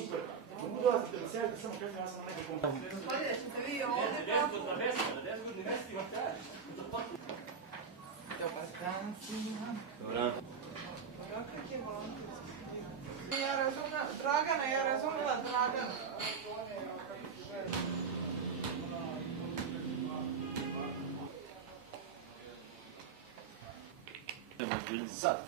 super. Mogu da vas sjavite samo kažem, ja sam nekako... Gospodine, ćete vi ovdje kako? Za 10 godina nestima kažeš. Dobar dan svima. Dobar. Kak je volonterski? Ja razumela Dragana, Sad.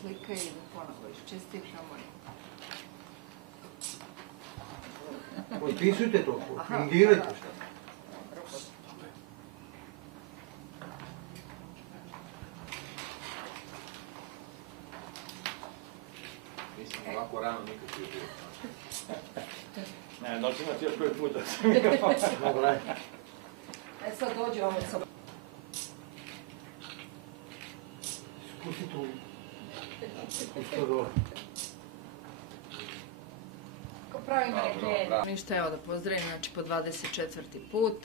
Slika ide ponovo, čestitkamo. Potpisujte to, fingirajte šta. Mislim, ovako rano nikad će biti. Ne, da li će imati još koji put da se mi ga Mogu raditi. Sad dođe ovo sa... Spusti tu. Spusti to dole. Ko pravimo reklame. Ništa, evo da pozdravim, znači po 24. put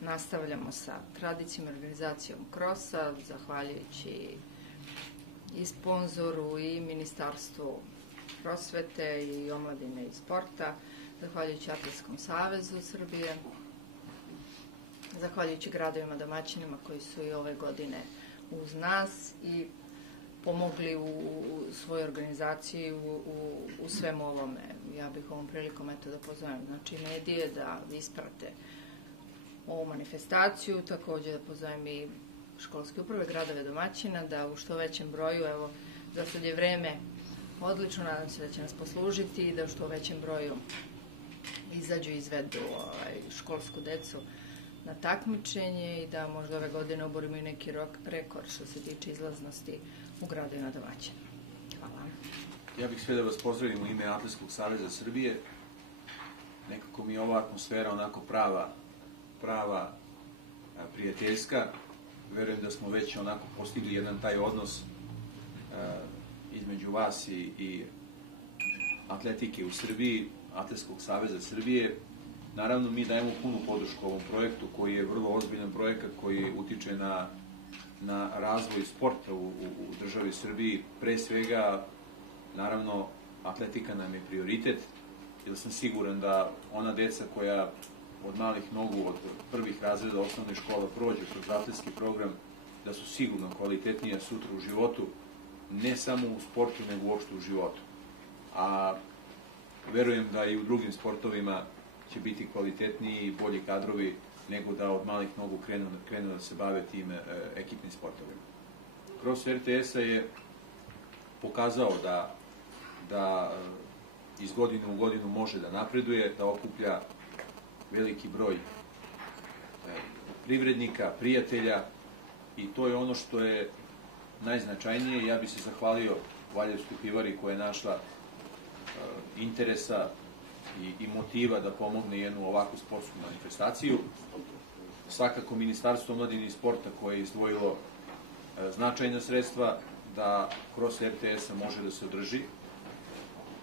nastavljamo sa tradicijom i organizacijom krosa, zahvaljujući i sponzoru i Ministarstvu prosvete i omladine i sporta, zahvaljujući Atletskom savezu Srbije, zahvaljujući gradovima domaćinima koji su i ove godine uz nas i pomogli u svojoj organizaciji u svemu ovome. Ja bih ovom prilikom da pozovem medije da isprate ovu manifestaciju, također da pozovem i školske uprave, gradove domaćina, da u što većem broju, evo, za sad je vreme odlično, nadam se da će nas poslužiti i da u što većem broju izađu i izvedu školsku decu na takmičenje i da možda ove godine oborimo i neki rekord što se tiče izlaznosti u gradovima domaćina. Hvala. Ja bih sve da vas pozdravim u ime Atletskog saveza Srbije. Nekako mi je ova atmosfera onako prava prijateljska. Verujem da smo već onako postigli jedan taj odnos između vas i atletike u Srbiji, Atletskog saveza Srbije. Naravno, mi dajemo punu podršku ovom projektu koji je vrlo ozbiljan projekat koji utiče na razvoj sporta u državi Srbiji. Pre svega, naravno, atletika nam je prioritet, jer sam siguran da ona deca koja od malih nogu, od prvih razreda osnovne škole prođu kroz atletski program, da su sigurno kvalitetnija sutra u životu, ne samo u sportu, nego uopšte u životu. A verujem da i u drugim sportovima će biti kvalitetniji i bolji kadrovi nego da od malih nogu krenu da se bave tim ekipnim sportovima. Kroz RTS-a je pokazao da iz godine u godinu može da napreduje, da okuplja veliki broj privrednika, prijatelja i to je ono što je najznačajnije. Ja bih se zahvalio Valjevskoj pivari koja je našla interesa i motiva da pomogne jednu ovakvu sportsku manifestaciju. Svakako Ministarstvo omladine i sporta koje je izdvojilo značajna sredstva da kroz RTS-a može da se održi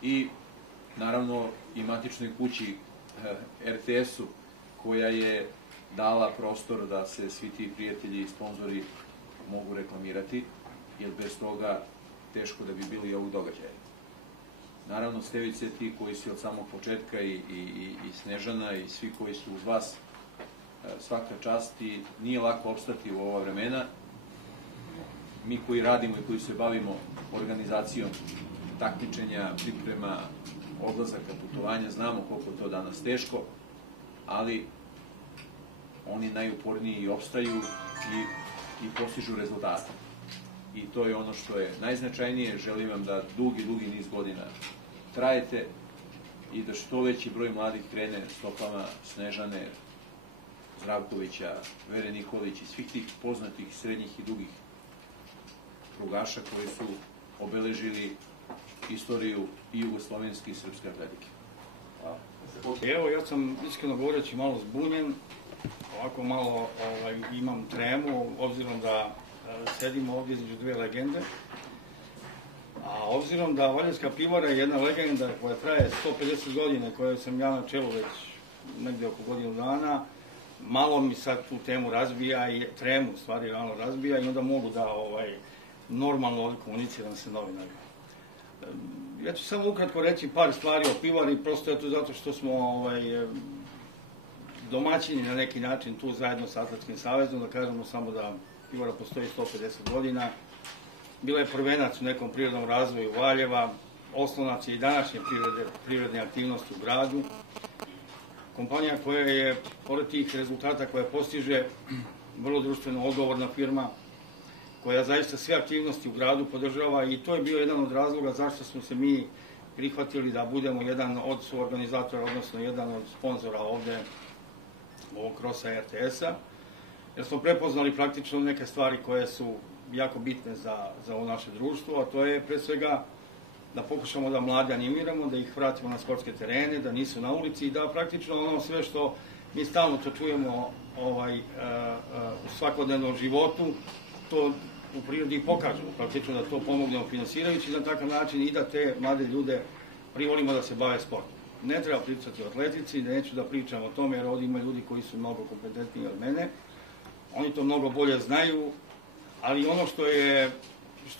i naravno i matičnoj kući RTS-u koja je dala prostor da se svi ti prijatelji i sponzori mogu reklamirati, jer bez toga teško da bi bili i ovog događaja. Naravno, Stevice ti koji su od samog početka i Snežana i svi koji su uz vas, svaka čast i nije lako opstati u ova vremena. Mi koji radimo i koji se bavimo organizacijom takmičenja, priprema, odlazaka, putovanja, znamo koliko je to danas teško, ali oni najuporniji i opstaju i postižu rezultate. I to je ono što je najznačajnije. Želim vam da dugi niz godina trajete i da što veći broj mladih krene stopama Snežane, Zdravkovića, Vere Nikolić i svih tih poznatih srednjih i dugih prugaša koji su obeležili istoriju i jugoslovenske i srpske atletike. Hvala. Evo, ja sam iskreno govoreći malo zbunjen, ovako malo imam tremu, obzirom da sedimo ovdje između dve legende. A obzirom da Valjevska pivara je jedna legenda koja traje 150 godina, koja sam ja na čelu već negdje oko godinu dana, malo mi sad tu temu razbija i tremu u stvari malo razbija i onda mogu da normalno komuniciram sa novinarima. Ja ću samo ukratko reći par stvari o pivari, prosto je to zato što smo domaćini na neki način tu zajedno sa Atletskim savezom, da kažemo samo da pivara postoji 150 godina. Bila je prvenac u nekom prirodnom razvoju Valjeva, oslonac je i današnje privredne aktivnosti u gradu. Kompanija koja je, pored tih rezultata koja postiže, vrlo društveno odgovorna firma, koja zaista sve aktivnosti u gradu podržava i to je bio jedan od razloga zašto smo se mi prihvatili da budemo jedan od suorganizatora, odnosno jedan od sponzora ovde ovog krosa RTS-a, jer smo prepoznali praktično neke stvari koje su jako bitne za ovo naše društvo, a to je pre svega da pokušamo da mlade animiramo, da ih vratimo na sportske terene, da nisu na ulici i da praktično ono sve što mi stalno to čujemo u svakodnevnom životu, to u prirodi pokažemo, praktično da to pomognemo finansirajući na takav način i da te mlade ljude privolimo da se bave sportom. Ne treba pričati o atletici, neću da pričam o tome jer ovdje ima ljudi koji su mnogo kompetentniji od mene, oni to mnogo bolje znaju, ali ono što je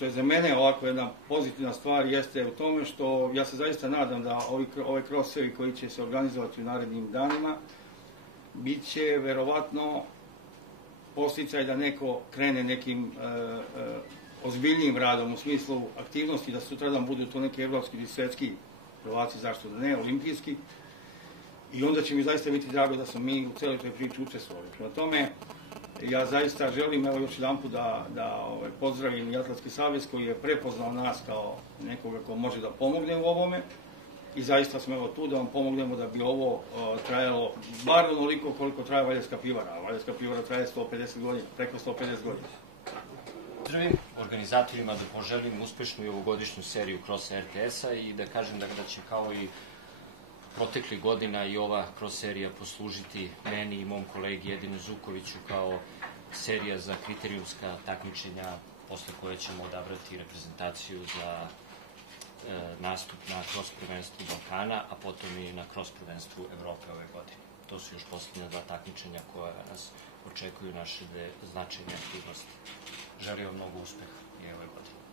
za mene ovako jedna pozitivna stvar jeste u tome što ja se zaista nadam da ove krosevi koji će se organizovati u narednim danima bit će verovatno posticaj da neko krene nekim ozbiljnijim radom u smislu aktivnosti, da sutradan budu to neki evropski ili svetski prvaci, zašto da ne, olimpijski. I onda će mi zaista biti drago da smo mi u celoj toj priči učestvovali. Prema tome, ja zaista želim, evo još jedan put da pozdravim i Atletski savez koji je prepoznao nas kao nekoga ko može da pomogne u ovome i zaista smo evo tu da vam pomognemo da bi ovo trajalo bar onoliko koliko traje Valjevska pivara, a Valjevska pivara traje 150 godina, preko 150 godina. Pozdravim organizatorima da poželim uspešnu i ovogodišnju seriju Cross RTS-a i da kažem da će kao i protekli godina i ova cross serija poslužiti meni i mom kolegi Edinu Zukoviću kao serija za kriterijumska takmičenja posle koje ćemo odabrati reprezentaciju za nastup na cross prvenstvu Balkana, a potom i na cross prvenstvu Evrope ove godine. To su još posljednja dva takmičenja koja nas očekuju naše značajne aktivnosti. Želim vam mnogo uspeha i ove godine.